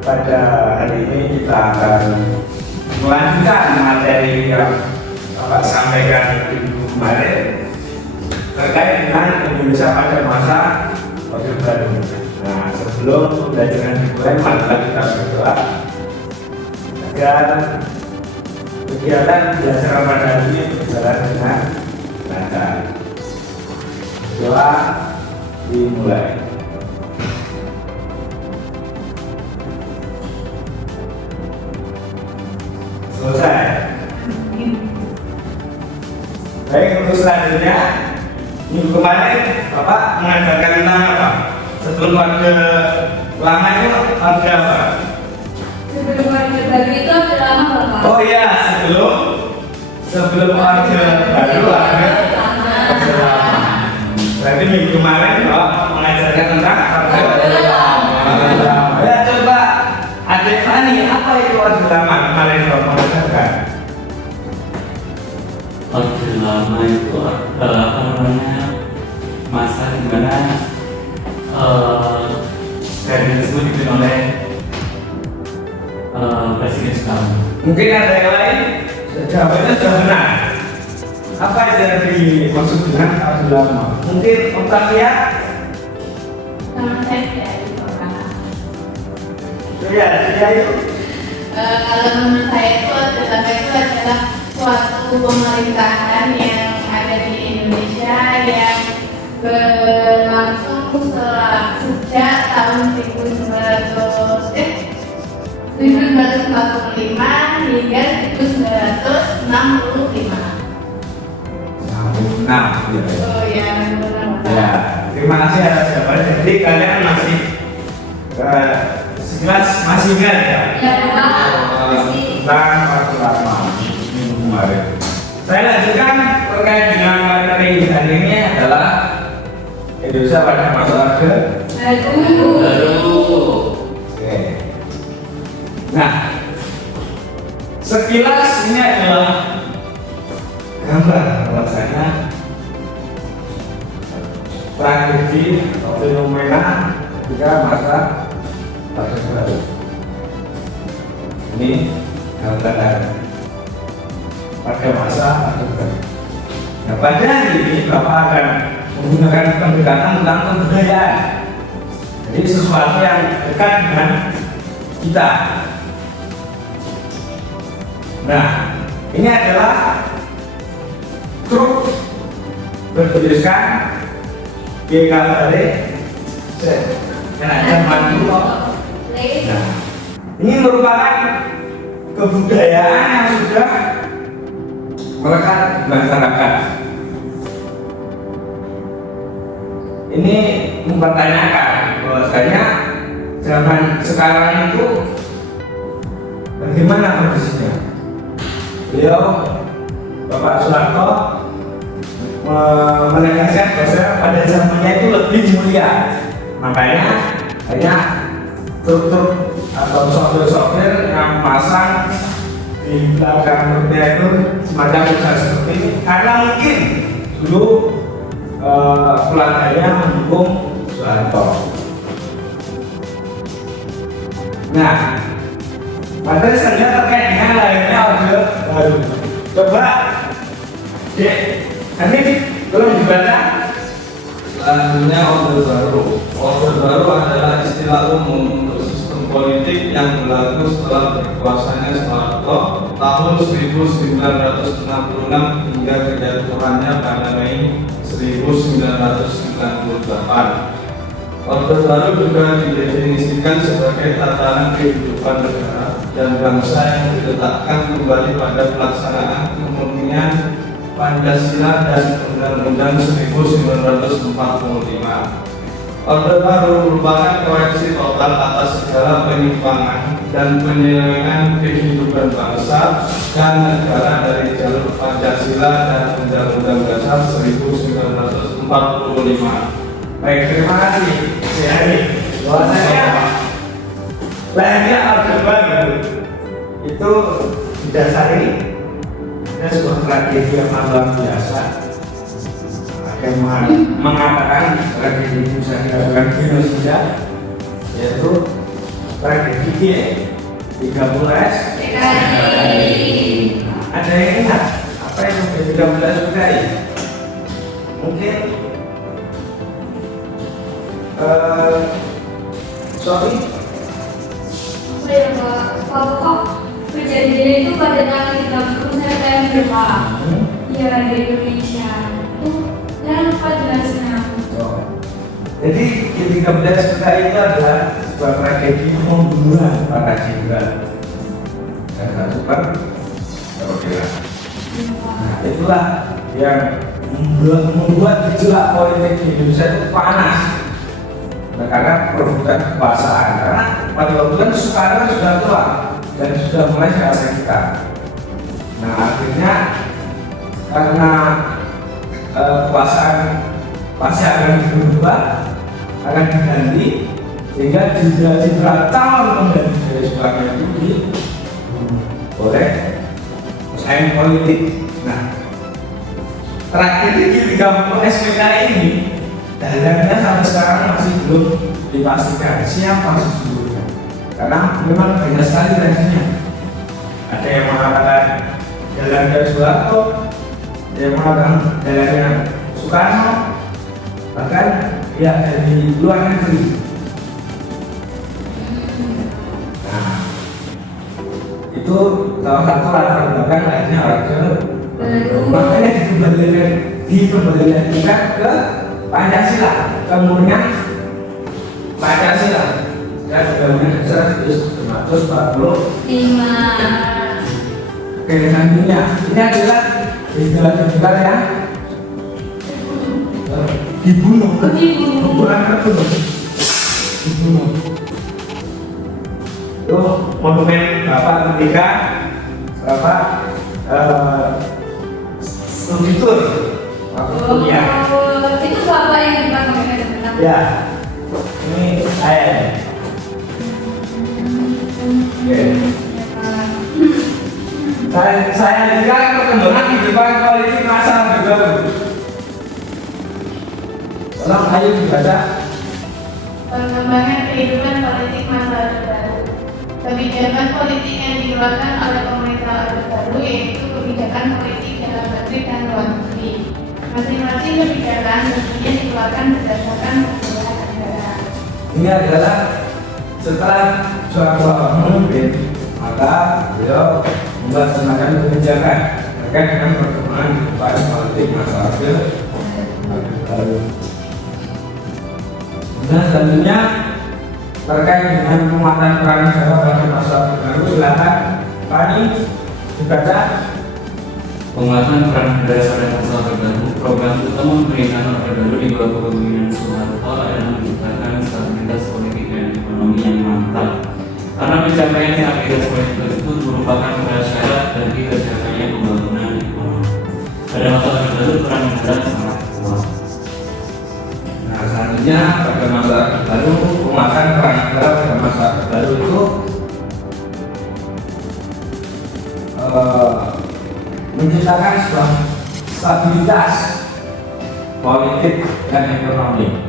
pada hari ini kita akan melanjutkan materi yang Bapak sampaikan minggu kemarin terkait dengan Indonesia pada masa Orde Baru. Nah, sebelum pembelajaran dimulai, mari kita berdoa agar kegiatan belajar pada ini berjalan dengan lancar. Doa dimulai. Selesai. Baik, untuk selanjutnya minggu kemarin Bapak mengajarkan tentang apa? Sebelum Orde Lama itu ada apa? Sebelum Orde Baru itu ada lama Bapak. Oh iya, sebelum Orde Baru ada Orde Lama. Berarti minggu kemarin Bapak mengajarkan tentang Orde Lama. Ya, coba Adik Fani, apa itu Orde Lama kemarin Bapak mengajarkan? Orde Lama itu adalah masa di mana dari tersebut dipimpin oleh Presiden Soekarno. Mungkin ada yang lain? Jawabannya sudah benar. Apa yang dimaksud dengan Orde Lama? Mungkin Octavia? Nama saya tidak itu Bapak. Ya, dia itu. Kalau menurut saya itu Orde Lama itu adalah suatu pemerintahan yang ada di Indonesia yang berlangsung sejak tahun 1945 hingga 1965. Nah, Oh ya, ya, terima kasih atas jawabannya. Jadi kalian masih sekilas masih ingat ya? Ya, Tentang Orde Lama minggu kemarin. Saya lanjutkan terkait dengan materi hari ini adalah Indonesia pada masa Orde Baru. Oke. Nah, sekilas ini adalah gambar bahwasanya tragedi atau fenomena ketika masa Orde Baru. Ini gambaran pada masa Orde Baru. Nah, pada hari ini Bapak akan menggunakan pendekatan tentang kebudayaan. Jadi sesuatu yang dekat dengan kita. Nah, ini adalah truk bertuliskan GKBR zaman dulu. Nah, ini merupakan kebudayaan yang sudah melekat di masyarakat. Ini mempertanyakan bahwasanya zaman sekarang itu bagaimana kondisinya. Beliau Bapak Soeharto menegaskan bahwa pada zamannya itu lebih mulia, makanya banyak truk-truk atau sopir-sopir yang pasang di belakang truknya itu semacam usaha seperti ini karena mungkin dulu keluarganya mendukung Soeharto. Nah, materi selanjutnya terkait dengan lahirnya Orde Baru. Coba, Dek, ini belum dibaca. Selanjutnya Orde Baru. Orde Baru adalah istilah umum untuk sistem politik yang berlaku setelah berkuasanya Soeharto tahun 1966 hingga kejatuhannya pada Mei 1998. Orde Baru juga didefinisikan sebagai tatanan kehidupan negara dan bangsa yang diletakkan kembali pada pelaksanaan kemurnian Pancasila dan Undang-Undang 1945. Orde Baru merupakan koreksi total atas segala penyimpangan dan penyelewengan kehidupan bangsa dan negara dari jalur Pancasila dan Undang-Undang Dasar 1945. Baik, terima kasih. Jadi, bahwasanya lahirnya Orde Baru itu didasari dengan sebuah tragedi yang luar biasa. Ada yang mengatakan tragedi itu bisa dilakukan genosida, yaitu tragedi 13 PKI. Ada yang ingat apa yang 13 PKI? Mungkin sorry, Apa ya Pak? Pokok kejadian itu pada tanggal 30 September Pak. Iya di Indonesia. Jangan lupa jelasnya. Jadi di 13 PKI itu adalah sebuah tragedi pembunuhan pada jenderal dan pasukan perwakilan. Nah, itulah yang membuat gejolak politik di Indonesia itu panas. Nah, karena perebutan kekuasaan. Karena pada waktu itu Soekarno sudah tua dan sudah mulai diasingkan. Nah, akhirnya karena kekuasaan pasti akan berubah, akan diganti, sehingga jenderal calon pengganti dari Soekarno itu oleh pesaing politik. Nah, terakhir di kampung SPK ini dalangnya sampai sekarang masih belum dipastikan siapa sesungguhnya, karena memang banyak sekali versinya. Ada yang mengatakan dalangnya Soeharto, ada yang mengatakan dalangnya Soekarno, bahkan ya dari luar negeri. Nah, itu salah satu latar belakang lainnya orang Jawa. Makanya dikembalikan ke Pancasila, kemudian Pancasila dan Undang-Undang Dasar 1945. Oke, selanjutnya ini adalah jenderal yang dibunuh. Bukan terbunuh, dibunuh. Itu monumen Bapak ketika Bapak studitur waktu kuliah. Itu bapak yang di belakang ya sebenarnya. Ya, ini saya. Oke. Saya juga perkembangan kehidupan politik masa Orde Baru. Tolong ayo dibaca. Perkembangan kehidupan politik masa Orde Baru. Kebijakan politik yang dikeluarkan oleh pemerintah Orde Baru yaitu kebijakan politik dalam negeri dan luar negeri. Masing-masing kebijakan tentunya dikeluarkan berdasarkan kebutuhan negara. Ini adalah setelah Soeharto memimpin, maka beliau membuat semacam kebijakan terkait dengan perkembangan kehidupan politik masa Orde Baru. Nah, selanjutnya terkait dengan penguatan peran negara pada masa Orde Baru, silakan Pani dibaca. Penguatan peran negara pada masa Orde Baru. Program utama pemerintahan Orde Baru di bawah kepemimpinan Soeharto adalah menciptakan stabilitas politik dan ekonomi yang mantap. Karena pencapaian stabilitas politik tersebut merupakan prasyarat bagi tercapainya pembangunan ekonomi. Pada masa Orde Baru peran negara sangat kuat. Nah, selanjutnya pada masa Orde Baru, penguatan peran negara pada masa Orde Baru itu menciptakan sebuah stabilitas politik dan ekonomi.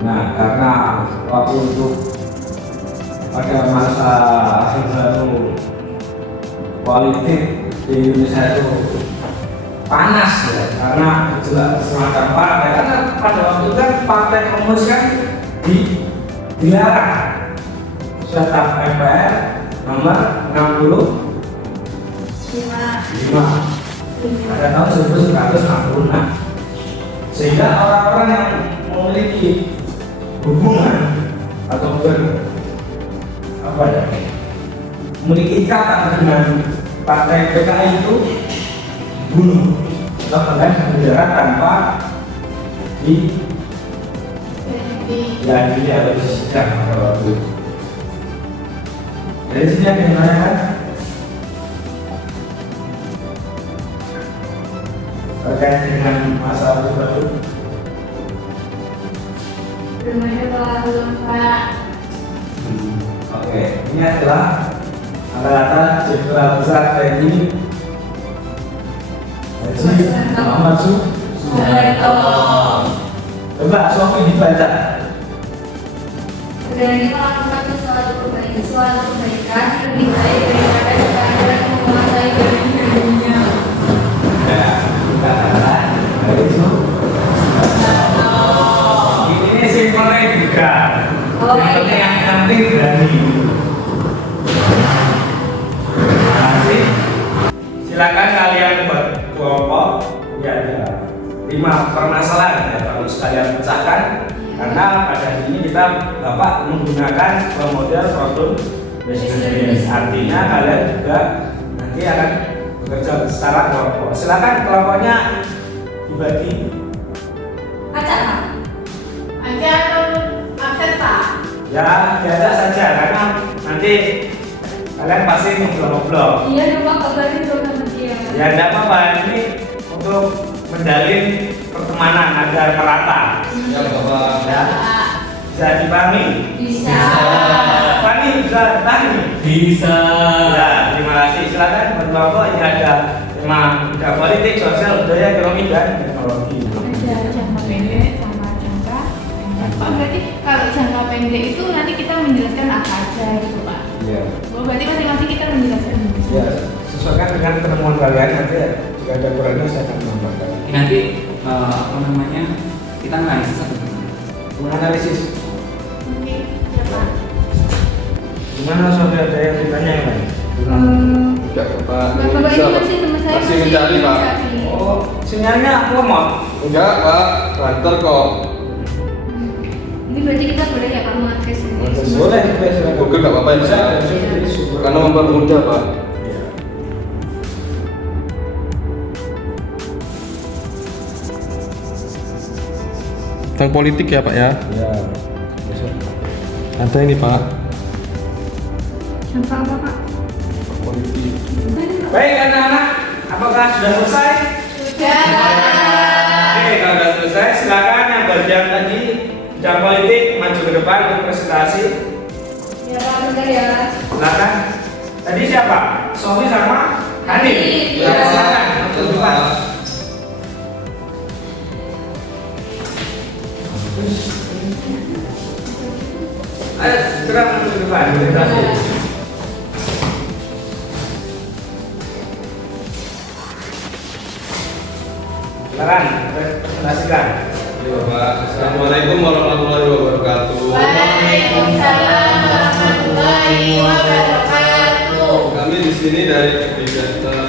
Nah, karena waktu itu pada masa Orde Baru politik di Indonesia itu panas ya, karena gejolak semacam partai. Karena pada waktu itu kan partai komunis kan dilarang. Setap MPR nomor 65 pada tahun 1966, sehingga orang-orang yang memiliki hubungan atau memiliki ikatan dengan partai PKI itu dibunuh atau bahkan dipenjara tanpa diadili atau disidang pada waktu itu. Dari sini ada yang menanyakan terkait dengan masa Orde Baru. Belum ada Pak, belum Pak. Oke, ini adalah kata-kata Jenderal Besar TNI Haji Muhammad Soeharto. Coba Sofi dibaca. Dan ini kalau bagi suatu kebaikan lebih baik daripada sekadar menguasai dunia. Ya, katakan itu. Ini simpelnya juga. Oh, Yang iya. penting berani. Masih. Silakan kalian buat kelompok. Ya, ada 5 permasalahan ya harus kalian pecahkan. Karena pada ini kita Bapak menggunakan model problem based. Artinya kalian juga nanti akan bekerja secara kelompok. Silakan kelompoknya dibagi. Acak Pak. Aja atau absen Pak? Ya biasa saja karena nanti kalian pasti ngobrol-ngobrol. Iya dong Pak, kabarin dong sama dia. Ya tidak apa-apa, ini untuk menjalin pertemanan agar merata. Ya Bapak. Ya, bisa dipahami? Bisa. Fani bisa dipahami? Bisa. Ya, terima kasih. Silakan kelompok ini ada tema politik, sosial, budaya, ekonomi dan teknologi. Ada jangka pendek sama jangka panjang. Pak, berarti kalau jangka pendek itu nanti kita menjelaskan apa aja gitu Pak? Iya. Oh, berarti masing-masing kita menjelaskan. Ya, sesuaikan dengan penemuan kalian nanti jika ada kurangnya saya akan menambahkan. Nanti apa namanya kita analisis atau gimana? Menganalisis. Oke, ya Pak. Gimana sampai ada yang ditanya yang lain? Enggak Bapak. Bapak ini masih teman saya Masih mencari Pak. Oh, sinyalnya lemot. Enggak Pak, banter kok. Ini berarti kita boleh ya Pak mengadres ini? Boleh, silakan. Google nggak apa-apa ya, Pak? Karena mempermudah Pak. Iya. Tentang politik ya Pak ya. Ya. Besok. Ada ini Pak. Jangka apa Pak? Politik. Baik anak-anak, apakah sudah selesai? Sudah. Oke, kalau sudah selesai, silakan yang bagian tadi bidang politik maju ke depan untuk presentasi. Ya Pak, bentar ya. Silakan. Tadi siapa? Sofi sama Hanif. Hanif, Ya, ya. silakan maju ke depan. Ayo, segera maju ke depan. Presentasi. Silakan presentasikan. Iya Pak. Assalamualaikum warahmatullahi wabarakatuh. Waalaikumsalam warahmatullahi wabarakatuh. Kami di sini dari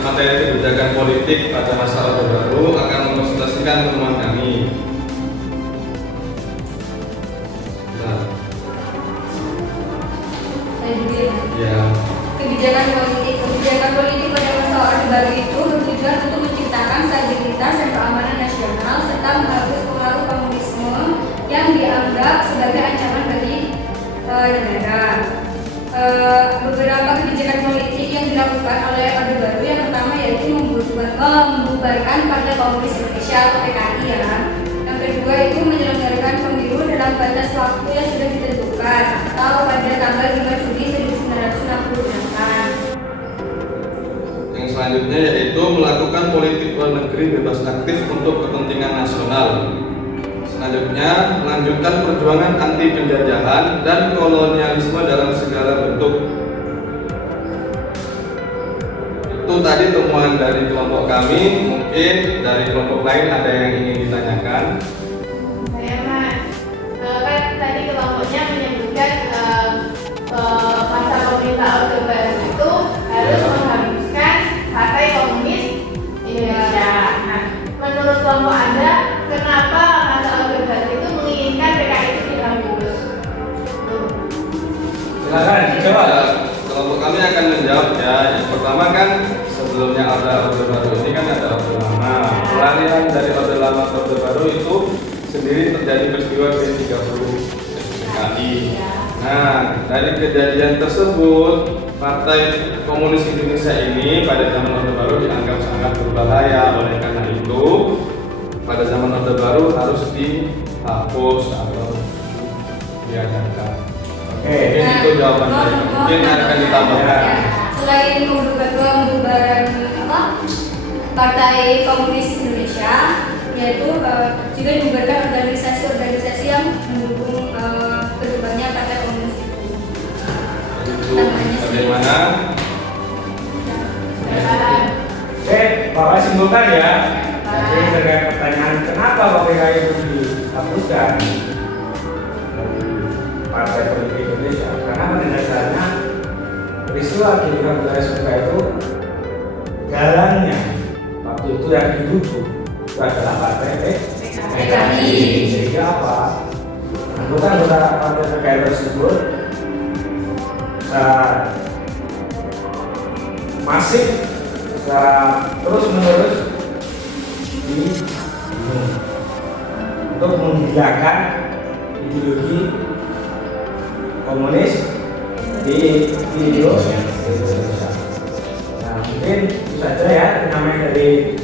materi kebijakan politik pada masa Orde Baru akan mempresentasikan temuan kami. Nah, Saya dulu ya. ya. Kebijakan politik pada masa Orde Baru itu bertujuan untuk menciptakan stabilitas dan keamanan nasional serta menghapus pengaruh komunisme yang dianggap sebagai ancaman bagi negara. Beberapa kebijakan politik yang dilakukan oleh Orde Baru yang pertama yaitu membubarkan Partai Komunis Indonesia atau PKI ya. Yang kedua itu menyelenggarakan pemilu dalam batas waktu yang sudah ditentukan atau pada tanggal 5 Juli 1968. Yang selanjutnya yaitu melakukan politik luar negeri bebas aktif untuk kepentingan nasional. Selanjutnya, melanjutkan perjuangan anti penjajahan dan kolonialisme dalam segala bentuk. Itu tadi temuan dari kelompok kami. Mungkin dari kelompok lain ada yang ingin ditanyakan. Saya Mas, kan tadi kelompoknya menyebutkan masa pemerintah Orde Baru itu harus menghapuskan Partai Komunis Indonesia. Nah, menurut kelompok Anda, kenapa masa Orde Baru itu menginginkan PKI itu dihapus? Silakan dijawab. Kelompok kami akan menjawab ya. Yang pertama kan sebelumnya ada Orde Baru ini kan ada Orde Lama. Peralihan dari Orde Lama ke Orde Baru itu sendiri terjadi peristiwa G30 SPKI. Nah, dari kejadian tersebut, Partai Komunis Indonesia ini pada zaman Orde Baru dianggap sangat berbahaya. Oleh karena itu, pada zaman Orde Baru harus dihapus atau diadakan. Oke. Mungkin itu jawaban saya. Mungkin akan ditambahkan. Ya, selain pembubaran Partai Komunis Indonesia, yaitu juga dibubarkan organisasi-organisasi yang mendukung kedepannya Partai Komunis itu. Bagaimana? Oke, Bapak simpulkan ya. Jadi terkait pertanyaan kenapa KPK itu dihapuskan dari Partai Politik Indonesia? Karena pada dasarnya peristiwa di 15 SPK itu jalannya waktu itu yang dituju itu adalah Partai PKI. Sehingga apa? Anggota Partai PKI tersebut masif secara terus menerus untuk menghilangkan ideologi komunis di Indonesia. Nah, mungkin itu saja ya namanya dari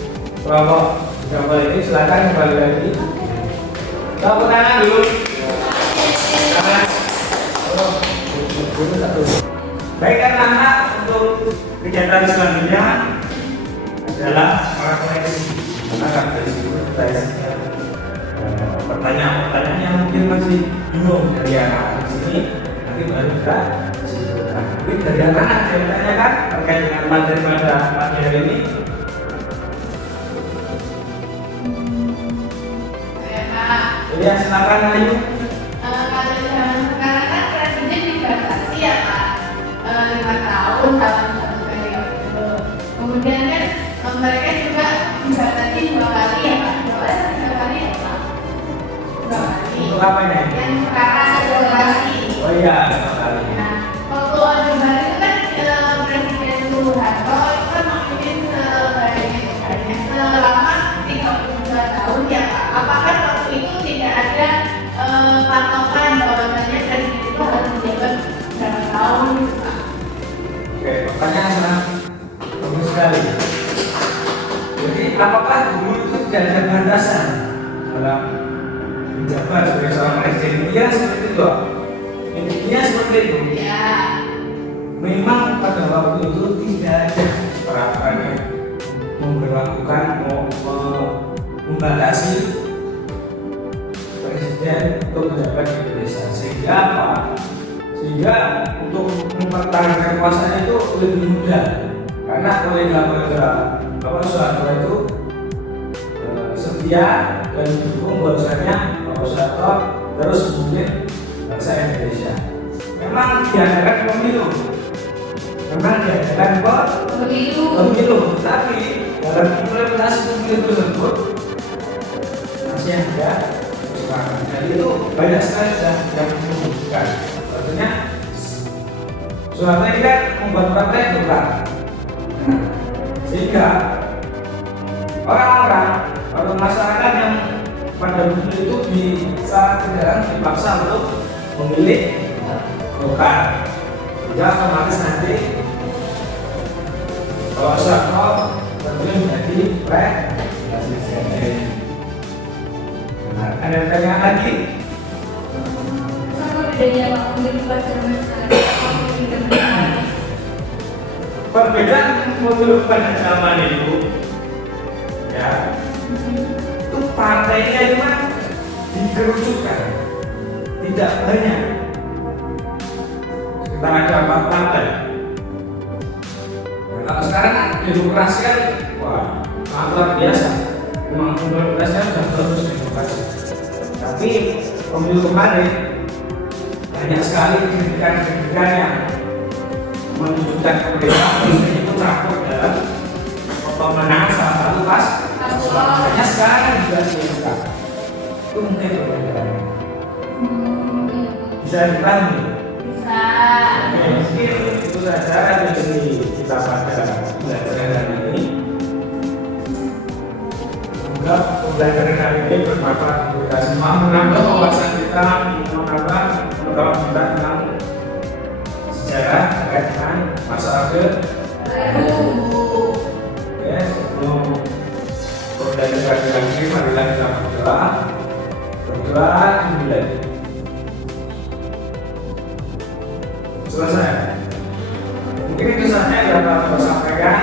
kelompok bidang politik. Silakan kembali lagi. Tepuk tangan dulu. Tangan. Baik, anak-anak, untuk kegiatan selanjutnya adalah para koneksi. Karena kan dari situ saya pertanyaan-pertanyaan yang mungkin masih bingung dari anak-anak di sini, nanti baru kita simpulkan. Mungkin dari anak-anak yang bertanyakan terkait dengan materi pada pagi hari ini. Ya, silakan Ayu. Kalau di zaman sekarang kan presiden dibatasi ya Pak, 5 tahun dalam satu periode. Kemudian kan mereka juga dibatasi 2 kali ya Pak, 2 atau 3 kali ya Pak? 2 kali. Untuk apa ini? Yang sekarang 2 kali. Oh iya, 2 kali. Nah, waktu Orde Baru itu kan Presiden Soeharto itu kan memimpin selama 32 tahun ya Pak. Apakah waktu itu tidak ada patokan bahwasanya presiden itu harus menjabat berapa tahun gitu Pak? Oke, pertanyaan sangat bagus sekali. Jadi, apakah dulu itu tidak ada batasan dalam menjabat sebagai seorang presiden? Iya, seperti itu. Intinya seperti itu. Ya. Memang pada waktu itu tidak ada peraturan yang memberlakukan membatasi presiden untuk menjabat di Indonesia. Sehingga apa? Sehingga untuk mempertahankan kekuasaan itu lebih mudah. Karena kolega-kolega Bapak Soeharto itu setia dan mendukung bahwasanya Bapak Soeharto terus memimpin bangsa Indonesia. Memang diadakan pemilu, pemilu, tapi dalam implementasi pemilu tersebut masih ada kecurangan. Dan itu banyak sekali yang menunjukkan. Artinya Soeharto ini kan membuat partai bukan, sehingga orang-orang atau masyarakat yang pada waktu itu saat kendaraan dipaksa untuk memilih Golkar. Sehingga otomatis nanti kalau Soeharto tentunya menjadi presiden. Nah, ada pertanyaan lagi? Apa bedanya Pak pemilu pada zaman sekarang sama pemilu zaman sekarang? Perbedaan pemilu pada zaman itu, ya, itu partainya cuma dikerucutkan, tidak banyak. Kita ada 4 partai. Nah, kalau sekarang kan demokrasi kan, wah, sangat luar biasa. Memang demokrasinya sudah bagus demokrasi. Tapi pemilu kemarin banyak sekali kritikan-kritikan yang menunjukkan pemerintah itu campur dalam pemenangan salah satu paslon. Hanya sekarang juga dilakukan. Itu mungkin perbedaannya. Bisa dipahami? Bisa. Mungkin itu saja dari kita pada pembelajaran hari ini. Semoga pembelajaran hari ini bermanfaat untuk kita semua, menambah wawasan kita, menambah pengetahuan kita tentang sejarah terkait dengan masa orde baru. Ya, sebelum pembelajaran lagi, marilah kita berdoa dimulai. Selesai. Mungkin itu saja yang dapat saya sampaikan.